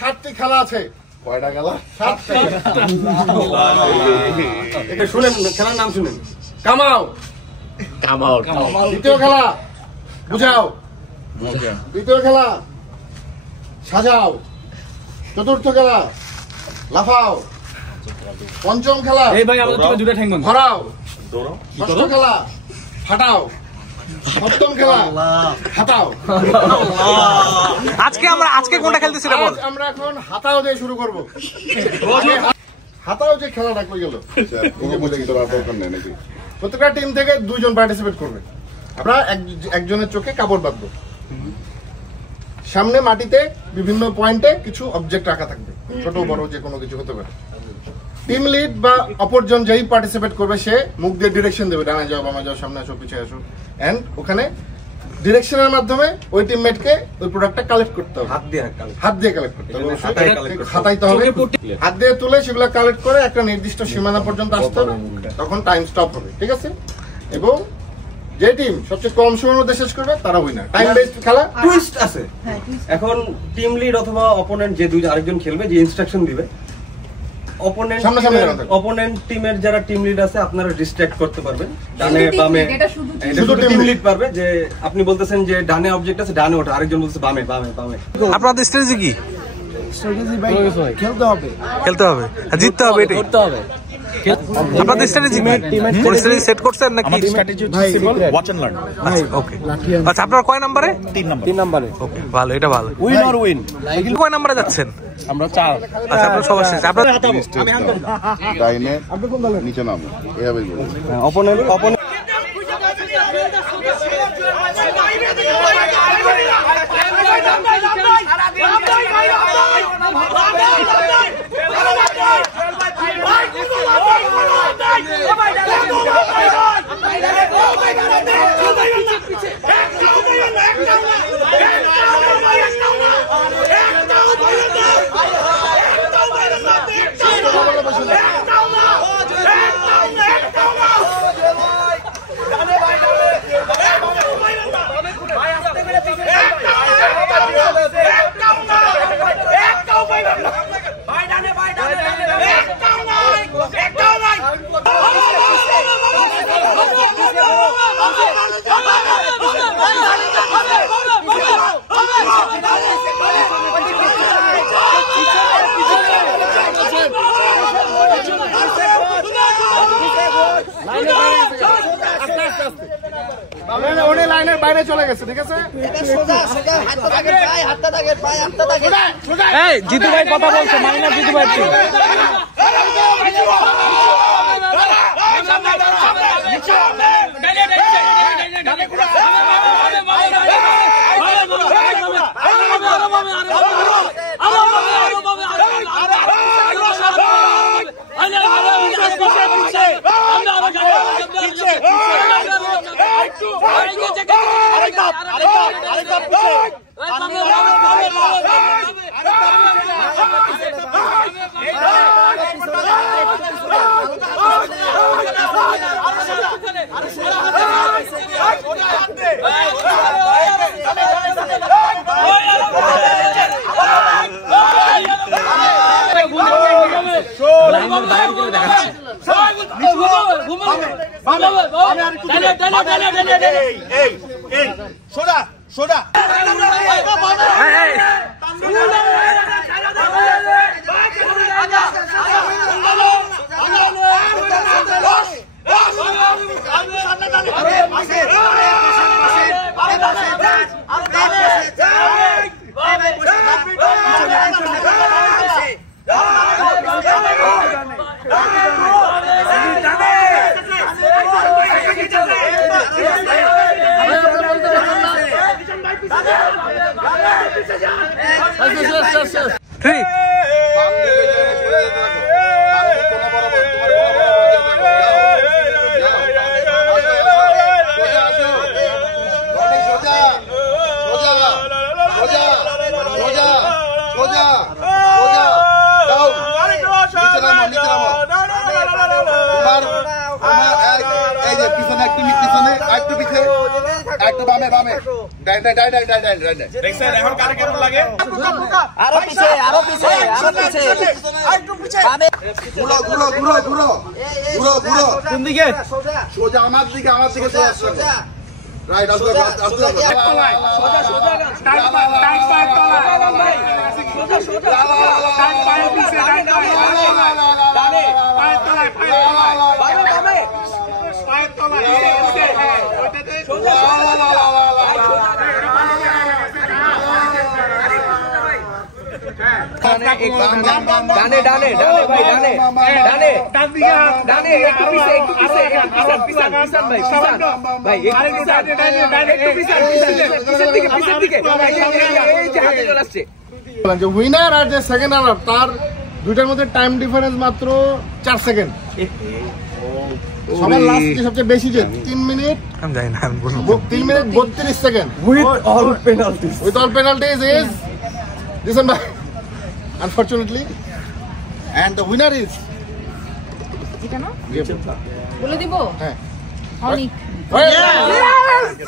7টি খেলা আছে। কয়টা খেলা? 7টা। এটা শুনেন, খেলার নাম শুনেন। কামাও। দ্বিতীয় খেলা বুঝাও। দ্বিতীয় খেলা সাজাও। চতুর্থ খেলা লাফাও। পঞ্চম খেলা ধরাও। ষষ্ঠ খেলা ফাটাও। সপ্তম খেলা হাতাও। আজকে কোনটা খেলতেছিল? আমরা এখন হাতাও দিয়ে শুরু করবো। হাতাও যে খেলাটা কই গেল? প্রত্যেকটা টিম থেকে 2 জন পার্টিসিপেট করবে। আমরা একজনের চোখে কাপড় বাঁধবো। সামনে মাটিতে বিভিন্ন পয়েন্টে কিছু অবজেক্ট রাখা থাকবে, ছোট বড় যে কোনো কিছু হতে পারে। টিম লিড বা অপরজন যেই পার্টিসিপেট করবে সে মুখ দিয়ে ডিরেকশন দেবে, ডানে যাও, বামে যাও, সামনে আসো, পিছিয়ে আসো। এন্ড ওখানে ডিরেকশনের মাধ্যমে ওই টিমমেটকে ওই প্রোডাক্টটা কালেক্ট করতে হবে। হাত দিয়ে কালেক্ট করতে হবে, হাতাইতে হবে। হাত দিয়ে তুলে সেগুলো কালেক্ট করে একটা নির্দিষ্ট সীমানা পর্যন্ত আসতে হবে, তখন টাইম স্টপ হবে। ঠিক আছে? এবং যে টিম সবচেয়ে কম সময়ের মধ্যে শেষ করবে তারা উইনার। টাইম বেসড খেলা। টুইস্ট আছে। এখন টিম লিড অথবা অপোনেন্ট যে আরেকজন খেলবে, যে ইনস্ট্রাকশন দিবে, অপোনেন্ট টিমের যারা টিম লিড আছে আপনারা ডিস্ট্রাক্ট করতে পারবেন ডানে বামে। শুধু টিম লিড পারবে যে আপনি বলতেছেন যে ডানে অবজেক্ট আছে, ডানে ওঠা, আরেকজন বলতেছে বামে বামে বামে। আপনাদের স্ট্র্যাটেজি কি? খেলতে হবে, জিততে হবে, এটাই করতে হবে। আপনাদের স্ট্র্যাটেজি কি? সেট করছেন নাকি? স্ট্র্যাটেজি হচ্ছে সিম্পল, ওয়াচ এন্ড লার্ন। ওকে, আচ্ছা আপনারা কয় নম্বরে? 3 নম্বরে। ওকে, ভালো, এটা ভালো। Win or win. কয় নম্বরে যাচ্ছেন? আমরা 4। আচ্ছা, আপনারা সবার শেষ। আপনারা আমি হাত ধরি। ডাইনে আপনি কোন দলে? নিচে নামো, এভাবে বলুন। অপোনেন্ট লাইনের বাইরে চলে গেছে। ঠিক আছে? জিতু ভাই কথা বলছে, মাইনাস জিতু ভাই। সোজা একটু পিছনে, একটু পিছে, একটু বামে বামে। ডাইন ডাইন ডাইন ডাইন ডাইন ডাইন। দেখছেন এখন কার কেমন লাগে? আরো পিছে আরো পিছে আরো পিছে একটু পিছে। ঘুরো ঘুরো ঘুরো ঘুরো ঘুরো ঘুরো। কোন দিকে সোজা আমার দিকে চলে আসছো। রাইট আস্তে আস্তে আস্তে। সোজা সোজা টাইট পায় তলা। সোজা সোজা টাইট পায় পিছে টাইট পায়। ডানে পায়ের তলায় পায়ের তলায়। বামে বামে পায়ের তলায় এসে হ্যাঁ ওইটাতে সোজা সোজা ডানে ডানে ডানে ভাই ডানে ডানে ডান দিকে ডানে একটু পিছে পিছন ভাই পিছন ভাই একটু ডানে একটু পিছন দিকে এই যে হাতে চলে আসছে যে উইনার আর যে সেকেন্ড রানার তার দুইটার মধ্যে টাইম ডিফারেন্স মাত্র 4 সেকেন্ড। সবার লাস্ট যে সবচেয়ে বেশি যে 3 মিনিট আমি জানি না, আমি বলবো 3 minute 32 second with all penalties with all penalties is listen by unfortunately and the winner is এটা না বলে দিব হ্যাঁ অনিক Yes!